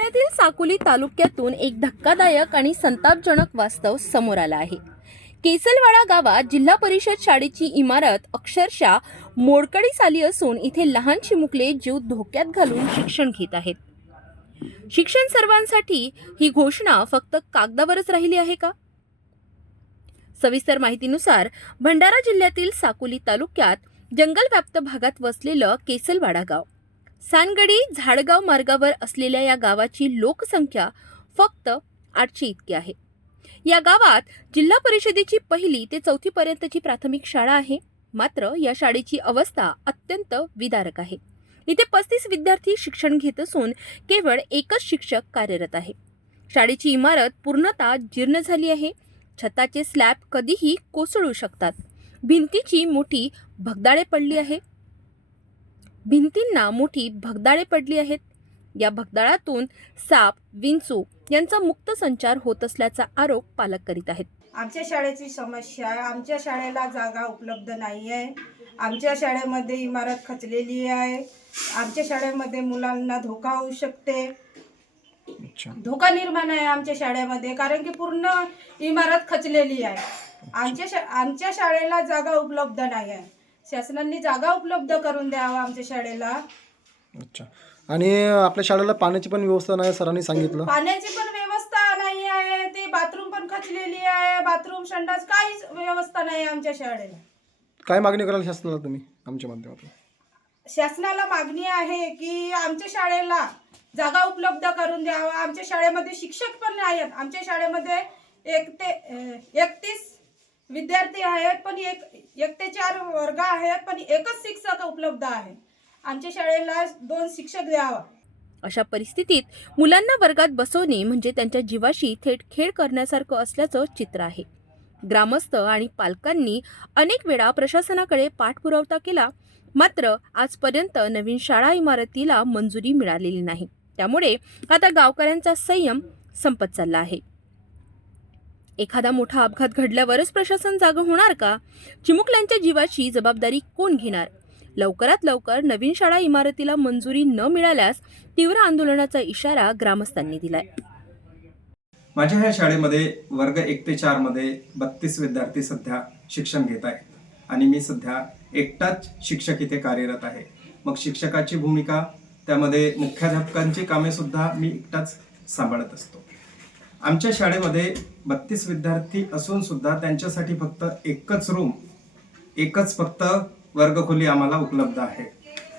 बुलढाण्यातील साकोली तालुक्यातून एक धक्कादायक आणि संतापजनक वास्तव समोर आलं आहे। केसलवाडा गावात जिल्हा परिषद शाळेची इमारत अक्षरशः मोडकळीस आली असून इथे लहान चिमुकले जीव धोक्यात घालून शिक्षण घेत आहेत। शिक्षण सर्वांसाठी ही घोषणा फक्त कागदावरच राहिली आहे का? सविस्तर माहितीनुसार भंडारा जिल्ह्यातील साकोली तालुक्यात जंगलव्याप्त भागात वसलेलं केसलवाडा गाव, सानगडी झाडगाव मार्गावर असलेल्या या गावाची लोकसंख्या फक्त 800 इतकी आहे। या गावात जिल्हा परिषदेची 1ली ते 4थी पर्यंतची प्राथमिक शाळा आहे। मात्र या शाळेची अवस्था अत्यंत विदारक आहे। इथे 35 विद्यार्थी शिक्षण घेत असून केवळ एकच शिक्षक कार्यरत आहे। शाळेची इमारत पूर्णतः जीर्ण झाली आहे। छताचे स्लॅब कधीही कोसळू शकतात। भिंतींना मोठी भगदाळे पडली आहेत। या भगदाळातून साप, विंचू यांचा मुक्त संचार होत असल्याचा आरोप पालक करीत आहेत। आमच्या शाळेची समस्या आहे, आमच्या शाळेला जागा उपलब्ध नाही आहे। आमच्या शाळेमध्ये इमारत खचलेली आहे। आमच्या शाळेमध्ये मुलांना धोका होऊ शकते। धोका निर्माण आहे आमच्या शाळेमध्ये, कारण की पूर्ण इमारत खचलेली आहे। आमच्या शाळेला जागा उपलब्ध नाही आहे। शासनाने जागा उपलब्ध करून द्यावा आमच्या शाळेला। अच्छा, आणि आपल्या शाळेला पाण्याची पण व्यवस्था नाही, सरांनी सांगितलं। पाण्याची पण व्यवस्था नाही आहे, ते बाथरूम पण खचलेली आहे। बाथरूम, संडास काहीच व्यवस्था नाही आमच्या शाळेला। काय मागणी कराल शासनाला तुम्ही आमच्या माध्यमातून? शासनाला मागणी आहे की आमच्या शाळेला जागा उपलब्ध करून द्यावा। आमच्या शाळेमध्ये शिक्षक पण नाही आहेत। आमच्या शाळेमध्ये 1 ते 31 विद्यार्थी आहेत, पण 1 ते 4 वर्ग आहेत, पण एकच शिक्षक उपलब्ध आहे। आमच्या शाळेला 2 शिक्षक द्यावा। अशा परिस्थितीत मुलांना वर्गात बसवणे म्हणजे त्यांच्या जीवाशी थेट खेळ करण्यासारखं असल्याचं चित्र आहे। ग्रामस्थ आणि पालकांनी अनेक वेळा प्रशासनाकडे पाठपुरावा केला, मात्र आजपर्यंत नवीन शाळा इमारतीला मंजुरी मिळालेली नाही। त्यामुळे आता गावकऱ्यांचा संयम संपत चालला आहे। एखादा मोठा अपघात घडल्यावरच प्रशासन जागं होणार का? चिमुकल्यांच्या जीवाची जबाबदारी कोण घेणार? लवकरात लवकर नवीन शाळा इमारतीला मंजुरी न मिळाल्यास तीव्र आंदोलनाचा इशारा ग्रामस्थांनी दिलाय। माझ्या ह्या शाळेमध्ये वर्ग 1 ते 4 मध्ये 32 विद्यार्थी सध्या शिक्षण घेत आहेत आणि मी सध्या एकटाच शिक्षक इथे कार्यरत आहे। मग शिक्षकाची भूमिका, त्यामध्ये मुख्याध्यापकांची कामे सुद्धा मी एकटाच सांभाळत असतो। आमच्या शाळेमध्ये 32 विद्यार्थी असून सुद्धा त्यांच्यासाठी फक्त एकच फक्त वर्गखोली आम्हाला उपलब्ध आहे।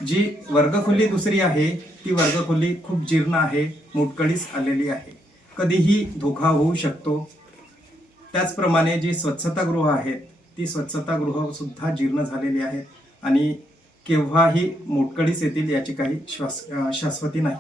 जी वर्गखोली दुसरी आहे ती वर्गखोली खूप जीर्ण आहे, मोडकळीस आलेली आहे, कधीही धोका होऊ शकतो। त्याचप्रमाणे जी स्वच्छतागृह आहेत ती स्वच्छतागृह सुद्धा जीर्ण झालेली आहेत आणि केव्हाही मोडकळीस येतील याची काही शाश्वती नाही।